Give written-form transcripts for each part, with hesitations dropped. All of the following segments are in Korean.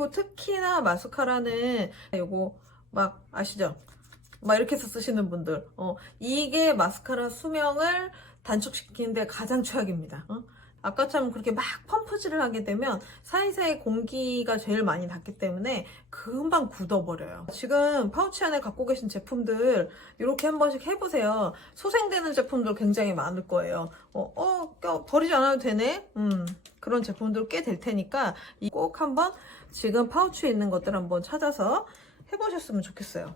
그리고 특히나 마스카라는 요거 막 아시죠? 막 이렇게 해서 쓰시는 분들, 이게 마스카라 수명을 단축시키는데 가장 최악입니다. 아까처럼 그렇게 막 펌프질을 하게 되면 사이사이 공기가 제일 많이 닿기 때문에 금방 굳어버려요. 지금 파우치 안에 갖고 계신 제품들 이렇게 한 번씩 해보세요. 소생되는 제품들 굉장히 많을 거예요. 버리지 않아도 되네? 그런 제품들 꽤 될 테니까 꼭 한번 지금 파우치에 있는 것들 한번 찾아서 해보셨으면 좋겠어요.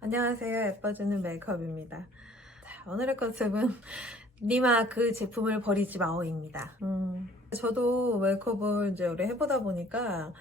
안녕하세요. 예뻐지는 메이크업입니다. 자, 오늘의 컨셉은 니마 그 제품을 버리지 마오입니다. 저도 메이크업을 이제 오래 해보다 보니까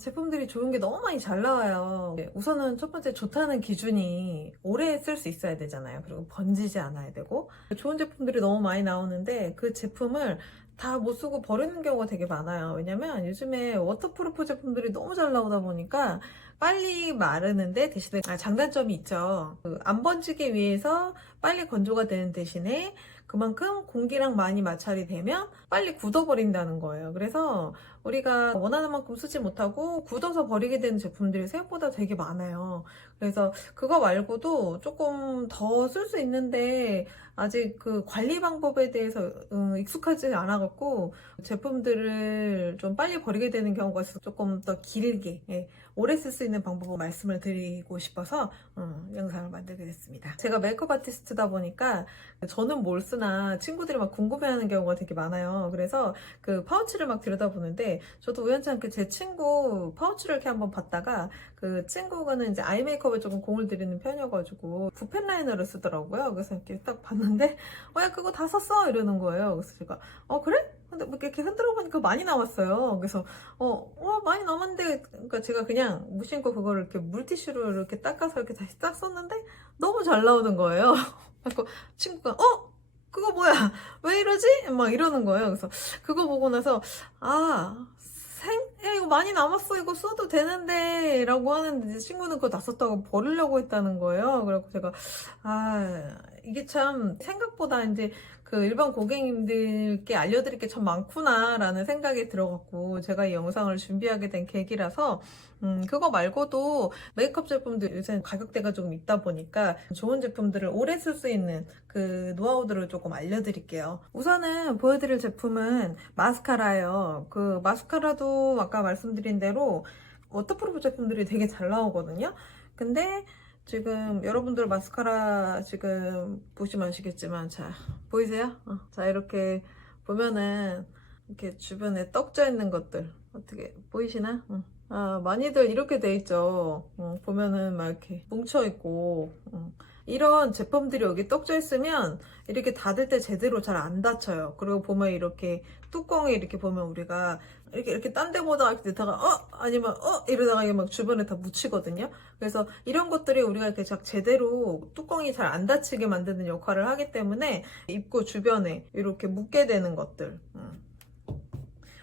제품들이 좋은 게 너무 많이 잘 나와요. 우선은 첫 번째 좋다는 기준이 오래 쓸 수 있어야 되잖아요. 그리고 번지지 않아야 되고 좋은 제품들이 너무 많이 나오는데 그 제품을 다 못 쓰고 버리는 경우가 되게 많아요. 왜냐면 요즘에 워터프루프 제품들이 너무 잘 나오다 보니까 빨리 마르는데 대신에 장단점이 있죠. 안 번지기 위해서 빨리 건조가 되는 대신에 그만큼 공기랑 많이 마찰이 되면 빨리 굳어버린다는 거예요. 그래서 우리가 원하는 만큼 쓰지 못하고 굳어서 버리게 되는 제품들이 생각보다 되게 많아요. 그래서 그거 말고도 조금 더 쓸 수 있는데 아직 그 관리 방법에 대해서 익숙하지 않아갖고 제품들을 좀 빨리 버리게 되는 경우가 있어서 조금 더 길게 오래 쓸 수 있는 방법을 말씀을 드리고 싶어서 영상을 만들게 됐습니다. 제가 메이크업 아티스트다 보니까 저는 뭘 쓰나 친구들이 막 궁금해하는 경우가 되게 많아요. 그래서 그 파우치를 막 들여다보는데 저도 우연치 않게 제 친구 파우치를 이렇게 한번 봤다가 그 친구가는 이제 아이 메이크업에 조금 공을 들이는 편이어가지고 붓펜 라이너를 쓰더라고요. 그래서 이렇게 딱 봤는데 야 그거 다 썼어? 이러는 거예요. 그래서 제가 그래? 근데 뭐 이렇게 흔들어 보니까 많이 나왔어요. 그래서 많이 남았는데 그러니까 제가 그냥 무심코 그거를 이렇게 물티슈로 이렇게 닦아서 이렇게 다시 딱 썼는데 너무 잘 나오는 거예요. 그래서 친구가 그거 뭐야? 왜 이러지? 막 이러는 거예요. 그래서 그거 보고 나서 야, 이거 많이 남았어. 이거 써도 되는데 라고 하는데 이제 친구는 그거 다 썼다고 버리려고 했다는 거예요. 그래서 제가 이게 참 생각보다 이제 그 일반 고객님들께 알려드릴 게 참 많구나 라는 생각이 들어갖고 제가 이 영상을 준비하게 된 계기라서 그거 말고도 메이크업 제품들 요새 가격대가 조금 있다 보니까 좋은 제품들을 오래 쓸 수 있는 그 노하우들을 조금 알려드릴게요. 우선은 보여드릴 제품은 마스카라예요. 그 마스카라도 아까 말씀드린 대로 워터프루프 제품들이 되게 잘 나오거든요. 근데 지금 여러분들 마스카라 지금 보시면 아시겠지만 자 보이세요? 자 이렇게 보면은 이렇게 주변에 떡져 있는 것들 어떻게 보이시나? 많이들 이렇게 돼 있죠. 보면은 막 이렇게 뭉쳐 있고 이런 제품들이 여기 떡져 있으면 이렇게 닫을 때 제대로 잘 안 닫혀요. 그리고 보면 이렇게 뚜껑에 이렇게 보면 우리가 이렇게 딴 데보다 이렇게 넣다가 아니면 이러다가 이게 막 주변에 다 묻히거든요. 그래서 이런 것들이 우리가 이렇게 제대로 뚜껑이 잘 안 닫히게 만드는 역할을 하기 때문에 입구 주변에 이렇게 묻게 되는 것들.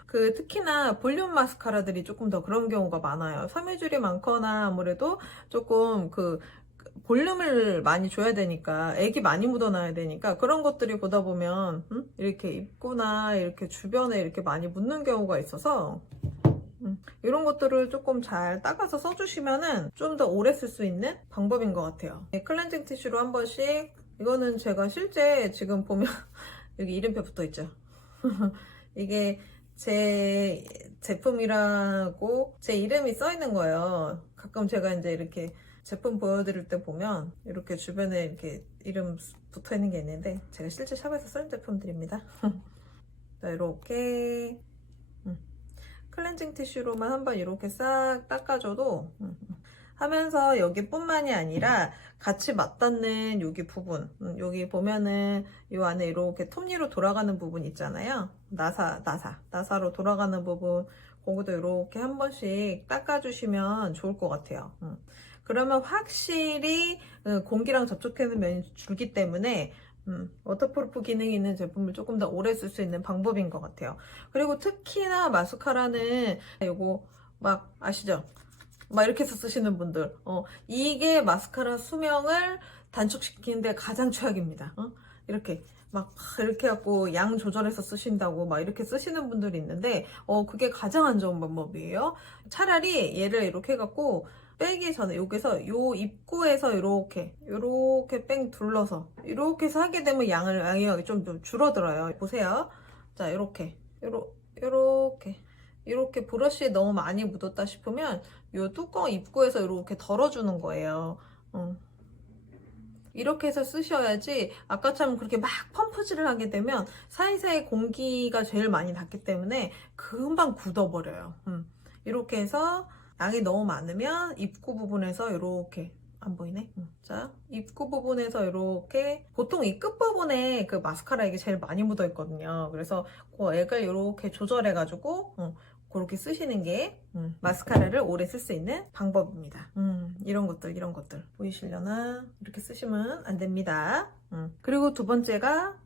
그 특히나 볼륨 마스카라들이 조금 더 그런 경우가 많아요. 섬유질이 많거나 아무래도 조금 그 볼륨을 많이 줘야 되니까 액이 많이 묻어나야 되니까 그런 것들이 보다 보면 이렇게 입구나 이렇게 주변에 이렇게 많이 묻는 경우가 있어서 이런 것들을 조금 잘 닦아서 써주시면은 좀 더 오래 쓸 수 있는 방법인 것 같아요. 클렌징 티슈로 한 번씩 이거는 제가 실제 지금 보면 여기 이름표 붙어 있죠. 이게 제 제품이라고 제 이름이 써 있는 거예요. 가끔 제가 이제 이렇게 제품 보여드릴 때 보면 이렇게 주변에 이렇게 이름 붙어 있는 게 있는데 제가 실제 샵에서 쓰는 제품들입니다. 자, 이렇게 클렌징 티슈로만 한번 이렇게 싹 닦아줘도 하면서 여기뿐만이 아니라 같이 맞닿는 여기 부분 여기 보면은 이 안에 이렇게 톱니로 돌아가는 부분 있잖아요. 나사로 돌아가는 부분 거기도 이렇게 한 번씩 닦아주시면 좋을 것 같아요. 그러면 확실히 공기랑 접촉하는 면이 줄기 때문에 워터프루프 기능이 있는 제품을 조금 더 오래 쓸 수 있는 방법인 것 같아요. 그리고 특히나 마스카라는 요거 막 아시죠? 막 이렇게 해서 쓰시는 분들 이게 마스카라 수명을 단축시키는데 가장 최악입니다. 이렇게 막 이렇게 해갖고 양 조절해서 쓰신다고 막 이렇게 쓰시는 분들이 있는데 그게 가장 안 좋은 방법이에요. 차라리 얘를 이렇게 해갖고 빼기 전에 여기서 요 입구에서 이렇게 뺑 둘러서 이렇게 해서 하게 되면 양이 좀 줄어들어요. 보세요. 자, 이렇게 브러쉬에 너무 많이 묻었다 싶으면 요 뚜껑 입구에서 이렇게 덜어주는 거예요. 이렇게 해서 쓰셔야지 아까처럼 그렇게 막 펌프질을 하게 되면 사이사이 공기가 제일 많이 닿기 때문에 금방 굳어버려요. 이렇게 해서 양이 너무 많으면 입구 부분에서 이렇게 안 보이네? 자, 입구 부분에서 이렇게 보통 이 끝부분에 그 마스카라 이게 제일 많이 묻어 있거든요. 그래서 그 액을 이렇게 조절해가지고 그렇게 쓰시는 게 마스카라를 오래 쓸 수 있는 방법입니다. 이런 것들 보이시려나? 이렇게 쓰시면 안 됩니다. 그리고 두 번째가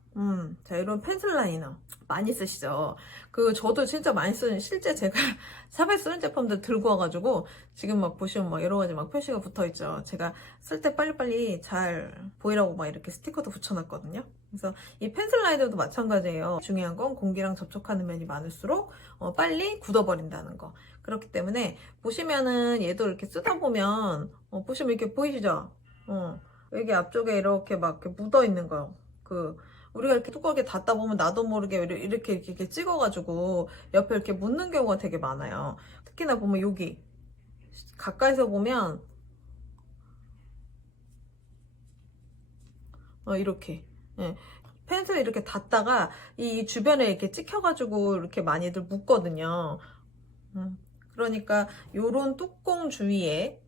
자, 이런 펜슬 라이너 많이 쓰시죠? 저도 진짜 많이 쓰는, 실제 제가 샵에 쓰는 제품들 들고 와가지고 지금 막 보시면 막 여러 가지 막 표시가 붙어 있죠. 제가 쓸 때 빨리빨리 잘 보이라고 막 이렇게 스티커도 붙여놨거든요. 그래서 이 펜슬 라이너도 마찬가지예요. 중요한 건 공기랑 접촉하는 면이 많을수록 빨리 굳어버린다는 거. 그렇기 때문에 보시면은 얘도 이렇게 쓰다 보면 보시면 이렇게 보이시죠? 여기 앞쪽에 이렇게 막 이렇게 묻어 있는 거요. 우리가 이렇게 뚜껑에 닫다 보면 나도 모르게 이렇게 찍어가지고 옆에 이렇게 묻는 경우가 되게 많아요. 특히나 보면 여기 가까이서 보면 이렇게 펜슬 이렇게 닫다가 이 주변에 이렇게 찍혀가지고 이렇게 많이들 묻거든요. 그러니까 요런 뚜껑 주위에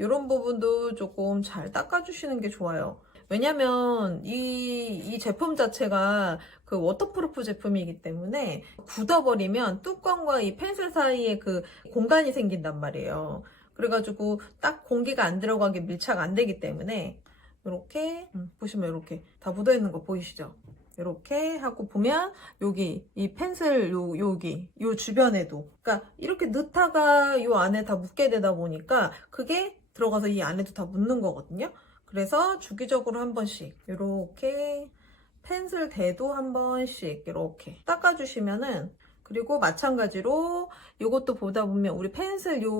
요런 부분도 조금 잘 닦아주시는 게 좋아요. 왜냐면 이 제품 자체가 그 워터프루프 제품이기 때문에 굳어버리면 뚜껑과 이 펜슬 사이에 그 공간이 생긴단 말이에요. 그래가지고 딱 공기가 안 들어가게 밀착 안 되기 때문에 이렇게 보시면 이렇게 다 묻어 있는 거 보이시죠? 이렇게 하고 보면 여기 이 펜슬 여기 요 주변에도 그러니까 이렇게 넣다가 요 안에 다 묻게 되다 보니까 그게 들어가서 이 안에도 다 묻는 거거든요. 그래서 주기적으로 한 번씩 이렇게 펜슬 대도 한 번씩 이렇게 닦아주시면은, 그리고 마찬가지로 이것도 보다 보면 우리 펜슬 요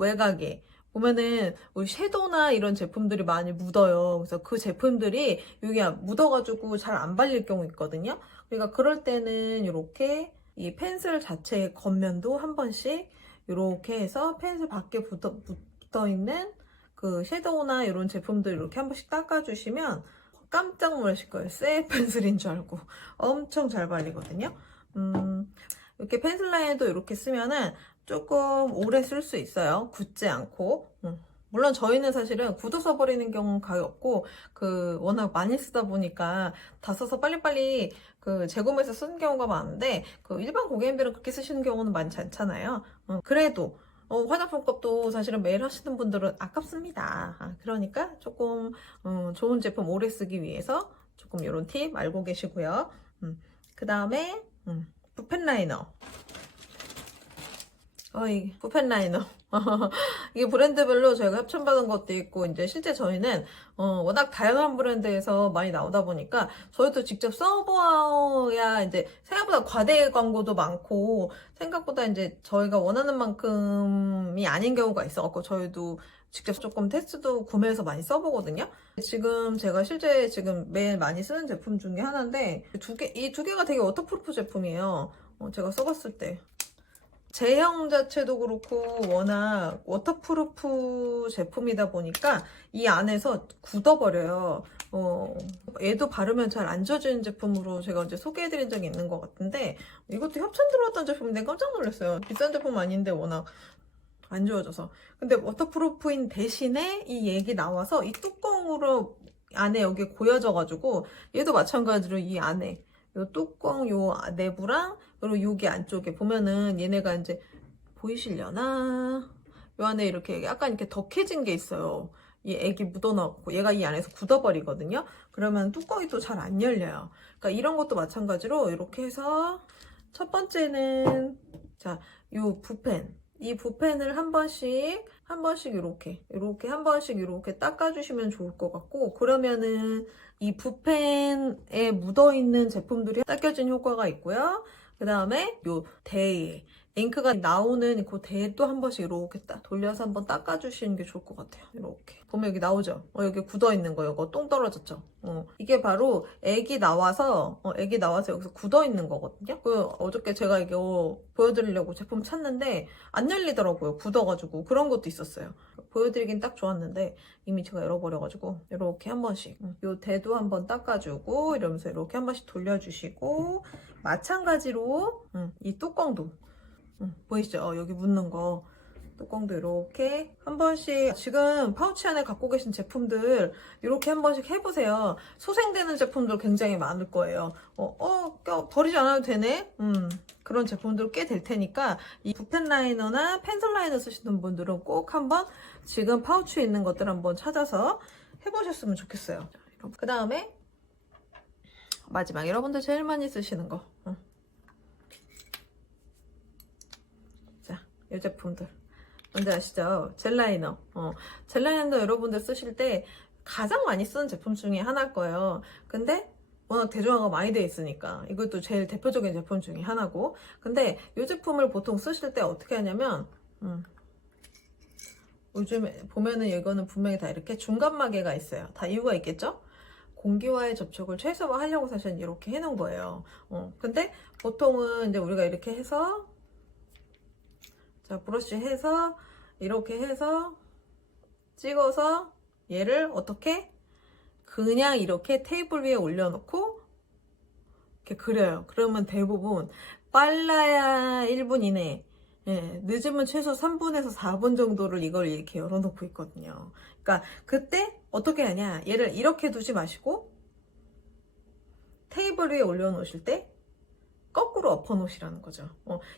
외곽에 보면은 우리 섀도우나 이런 제품들이 많이 묻어요. 그래서 그 제품들이 여기 묻어가지고 잘 안 발릴 경우 있거든요. 그러니까 그럴 때는 이렇게 이 펜슬 자체의 겉면도 한 번씩 이렇게 해서 펜슬 밖에 붙어 있는 그 섀도우나 이런 제품들 이렇게 한 번씩 닦아주시면 깜짝 놀라실 거예요. 새 펜슬인 줄 알고 엄청 잘 발리거든요. 이렇게 펜슬 라인도 이렇게 쓰면은 조금 오래 쓸 수 있어요. 굳지 않고. 물론 저희는 사실은 굳어서 버리는 경우는 거의 없고 워낙 많이 쓰다 보니까 다 써서 빨리빨리 재구매해서 쓰는 경우가 많은데 일반 고객님들은 그렇게 쓰시는 경우는 많지 않잖아요. 그래도 화장품 값도 사실은 매일 하시는 분들은 아깝습니다. 그러니까 조금 좋은 제품 오래 쓰기 위해서 조금 이런 팁 알고 계시고요. 그 다음에 붓펜 라이너. 이 붓펜 라이너. 이게 브랜드별로 저희가 협찬받은 것도 있고, 이제 실제 저희는 워낙 다양한 브랜드에서 많이 나오다 보니까 저희도 직접 써봐야 이제 생각보다 과대 광고도 많고 생각보다 이제 저희가 원하는 만큼이 아닌 경우가 있어갖고 저희도 직접 조금 테스트도 구매해서 많이 써보거든요. 지금 제가 실제 지금 매일 많이 쓰는 제품 중에 하나인데 이 두 개가 되게 워터프루프 제품이에요. 제가 써봤을 때. 제형 자체도 그렇고 워낙 워터프루프 제품이다 보니까 이 안에서 굳어버려요. 얘도 바르면 잘 안 젖는 제품으로 제가 이제 소개해드린 적이 있는 것 같은데, 이것도 협찬 들어왔던 제품인데 깜짝 놀랐어요. 비싼 제품 아닌데 워낙 안 지워져서. 근데 워터프루프인 대신에 이 액이 나와서 이 뚜껑으로 안에 여기 고여져가지고 얘도 마찬가지로 이 안에 요 뚜껑 요 내부랑 그리고 여기 안쪽에 보면은 얘네가 이제 보이시려나? 요 안에 이렇게 약간 이렇게 덕해진 게 있어요. 이 액이 묻어나고 얘가 이 안에서 굳어버리거든요. 그러면 뚜껑이 또 잘 안 열려요. 그러니까 이런 것도 마찬가지로 이렇게 해서 첫 번째는 자, 요 붓펜 이 붓펜을 한 번씩 이렇게 한 번씩 이렇게 닦아주시면 좋을 것 같고, 그러면은 이 붓펜에 묻어있는 제품들이 닦여진 효과가 있고요. 그 다음에 요 대에 잉크가 나오는 그 대도 한 번씩 이렇게 딱 돌려서 한번 닦아주시는 게 좋을 것 같아요. 이렇게 보면 여기 나오죠? 여기 굳어있는 거, 이거 똥 떨어졌죠? 이게 바로 액이 나와서 여기서 굳어있는 거거든요. 어저께 제가 이거 보여드리려고 제품 찾는데 안 열리더라고요. 굳어가지고. 그런 것도 있었어요. 보여드리긴 딱 좋았는데 이미 제가 열어버려가지고 이렇게 한 번씩 요 대도 한번 닦아주고 이러면서 이렇게 한 번씩 돌려주시고, 마찬가지로 이 뚜껑도 보이시죠? 여기 묻는 거 뚜껑도 이렇게 한 번씩, 지금 파우치 안에 갖고 계신 제품들 이렇게 한 번씩 해보세요. 소생되는 제품들 굉장히 많을 거예요. 버리지 않아도 되네? 그런 제품들 꽤 될 테니까 이 붓펜 라이너나 펜슬 라이너 쓰시는 분들은 꼭 한번 지금 파우치에 있는 것들 한번 찾아서 해보셨으면 좋겠어요. 그 다음에 마지막, 여러분들 제일 많이 쓰시는 거, 자, 이 제품들 뭔지 아시죠? 젤라이너. 젤라이너 여러분들 쓰실 때 가장 많이 쓰는 제품 중에 하나일 거예요. 근데 워낙 대중화가 많이 돼 있으니까 이것도 제일 대표적인 제품 중에 하나고, 근데 이 제품을 보통 쓰실 때 어떻게 하냐면 요즘에 보면은 이거는 분명히 다 이렇게 중간마개가 있어요. 다 이유가 있겠죠? 공기와의 접촉을 최소화하려고 사실 이렇게 해놓은 거예요. 근데 보통은 이제 우리가 이렇게 해서, 자, 브러쉬 해서 이렇게 해서 찍어서 얘를 어떻게 그냥 이렇게 테이블 위에 올려놓고 이렇게 그려요. 그러면 대부분 빨라야 1분 이내, 늦으면 최소 3분에서 4분 정도를 이걸 이렇게 열어놓고 있거든요. 그러니까 그때 어떻게 하냐, 얘를 이렇게 두지 마시고 테이블 위에 올려놓으실 때 거꾸로 엎어놓으시라는 거죠.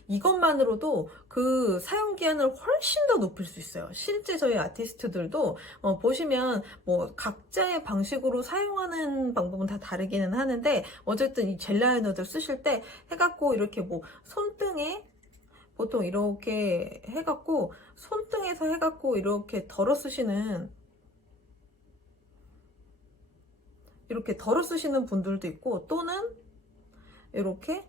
이것만으로도 그 사용기한을 훨씬 더 높일 수 있어요. 실제 저희 아티스트들도 보시면 뭐 각자의 방식으로 사용하는 방법은 다 다르기는 하는데, 어쨌든 이 젤 라이너들 쓰실 때 해갖고 이렇게 뭐 손등에 보통 이렇게 해갖고 손등에서 해갖고 이렇게 덜어 쓰시는 분들도 있고, 또는 이렇게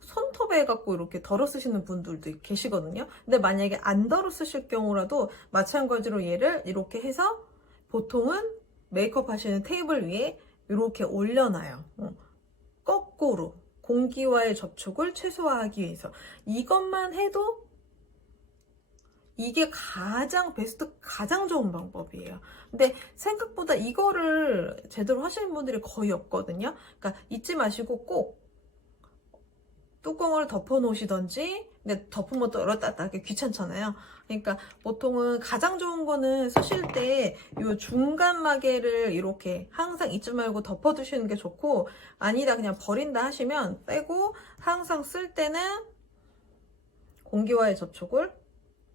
손톱에 해갖고 이렇게 덜어 쓰시는 분들도 계시거든요. 근데 만약에 안 덜어 쓰실 경우라도 마찬가지로 얘를 이렇게 해서 보통은 메이크업 하시는 테이블 위에 이렇게 올려놔요. 거꾸로 공기와의 접촉을 최소화하기 위해서. 이것만 해도 이게 가장 베스트, 가장 좋은 방법이에요. 근데 생각보다 이거를 제대로 하시는 분들이 거의 없거든요. 그러니까 잊지 마시고 꼭 뚜껑을 덮어 놓으시던지, 근데 덮으면 또 열었다 닫다 하기 귀찮잖아요. 그러니까 보통은 가장 좋은 거는 쓰실 때 이 중간 마개를 이렇게 항상 잊지 말고 덮어 두시는 게 좋고, 아니다 그냥 버린다 하시면 빼고, 항상 쓸 때는 공기와의 접촉을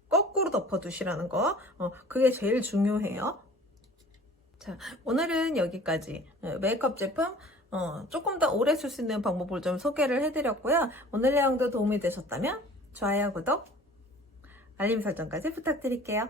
거꾸로 덮어 두시라는 거, 그게 제일 중요해요. 자, 오늘은 여기까지 메이크업 제품 조금 더 오래 쓸 수 있는 방법을 좀 소개를 해드렸고요. 오늘 내용도 도움이 되셨다면 좋아요, 구독, 알림 설정까지 부탁드릴게요.